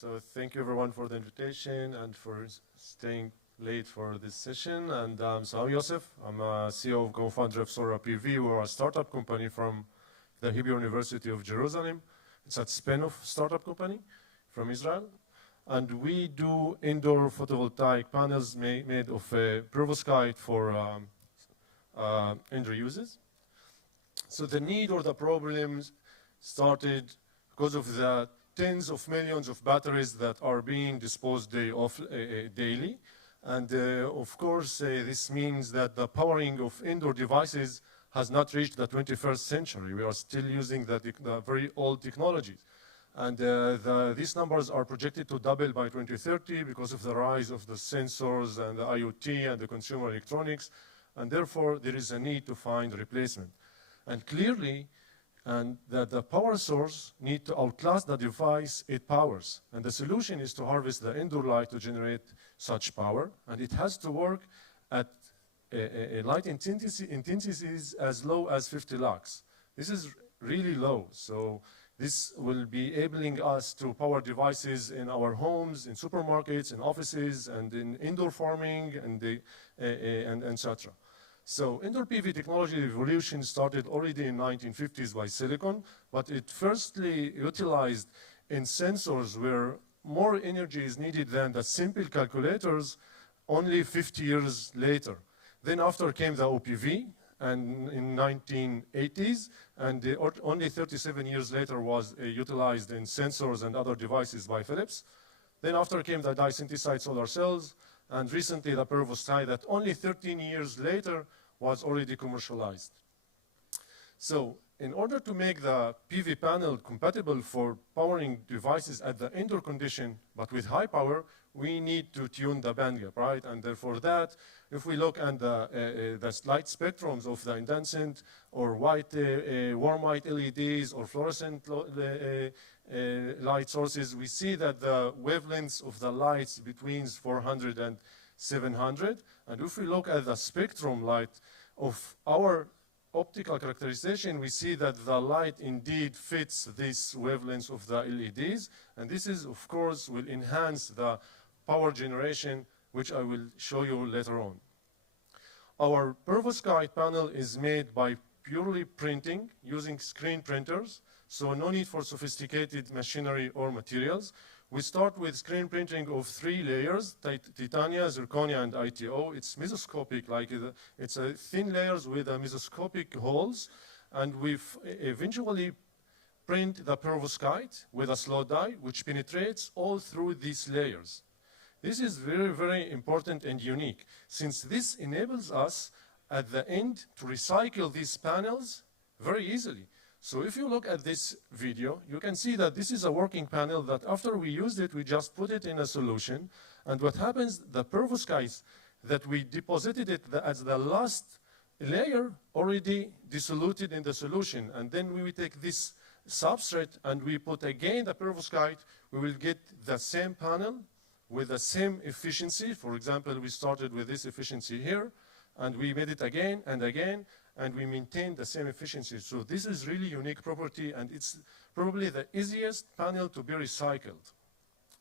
So thank you everyone for the invitation and for staying late for this session. And so I'm Yousef. I'm a CEO and co-founder of SOLRA-PV. We're a startup company from the Hebrew University of Jerusalem. It's a spin-off startup company from Israel. And we do indoor photovoltaic panels made of perovskite for indoor uses. So the need or the problems started because of the tens of millions of batteries that are being disposed daily. And of course, this means that the powering of indoor devices has not reached the 21st century. We are still using the very old technologies. And these numbers are projected to double by 2030 because of the rise of the sensors and the IoT and the consumer electronics. And therefore, there is a need to find replacement. And clearly, that the power source needs to outlast the device it powers. And the solution is to harvest the indoor light to generate such power. And it has to work at a light intensities as low as 50 lux. This is really low. So this will be enabling us to power devices in our homes, in supermarkets, in offices, and in indoor farming, and etc. So indoor PV technology evolution started already in 1950s by silicon, but it firstly utilized in sensors where more energy is needed than the simple calculators only 50 years later. Then after came the OPV and in 1980s, and only 37 years later was utilized in sensors and other devices by Philips. Then after came the dye-synthesized solar cells, and recently the perovskite that only 13 years later was already commercialized. So in order to make the PV panel compatible for powering devices at the indoor condition, but with high power, we need to tune the bandgap, right? And therefore that, if we look at the light spectrums of the incandescent or warm white LEDs or fluorescent light sources, we see that the wavelengths of the lights between 400 and 700. And if we look at the spectrum light of our optical characterization, we see that the light indeed fits this wavelengths of the LEDs. And this is, of course, will enhance the power generation, which I will show you later on. Our perovskite panel is made by purely printing using screen printers, so no need for sophisticated machinery or materials. We start with screen printing of 3 layers, titania, zirconia, and ITO. It's mesoscopic, it's a thin layers with mesoscopic holes, and we eventually print the perovskite with a slow dye, which penetrates all through these layers. This is very, very important and unique, since this enables us at the end to recycle these panels very easily. So if you look at this video, you can see that this is a working panel that after we used it, we just put it in a solution. And what happens, the perovskite that we deposited it as the last layer already dissoluted in the solution. And then we will take this substrate and we put again the perovskite, we will get the same panel with the same efficiency. For example, we started with this efficiency here, and we made it again and again, and we maintain the same efficiency. So this is really unique property, and it's probably the easiest panel to be recycled.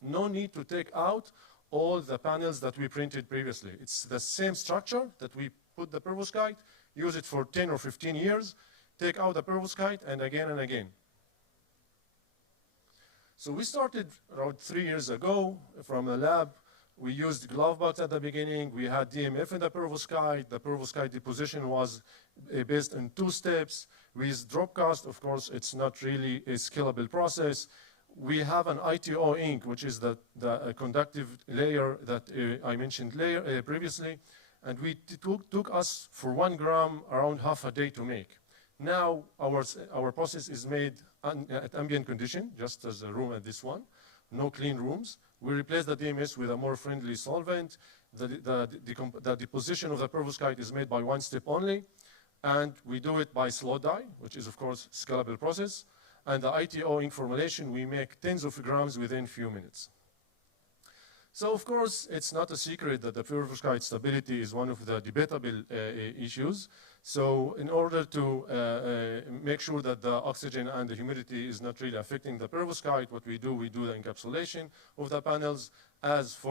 No need to take out all the panels that we printed previously. It's the same structure that we put the perovskite, use it for 10 or 15 years, take out the perovskite, and again. So we started around 3 years ago from a lab. We used glove box at the beginning. We had DMF in the perovskite. The perovskite deposition was based on 2 steps. We used drop cast. Of course, it's not really a scalable process. We have an ITO ink, which is the conductive layer that I mentioned previously. And it took us for 1 gram around half a day to make. Now our process is made at ambient condition, just as a room at this one. No clean rooms. We replace the DMS with a more friendly solvent. The deposition of the perovskite is made by 1 step only. And we do it by slow dye, which is, of course, scalable process. And the ITO ink formulation, we make tens of grams within few minutes. So, of course, it's not a secret that the perovskite stability is one of the debatable issues. So in order to make sure that the oxygen and the humidity is not really affecting the perovskite, what we do the encapsulation of the panels as for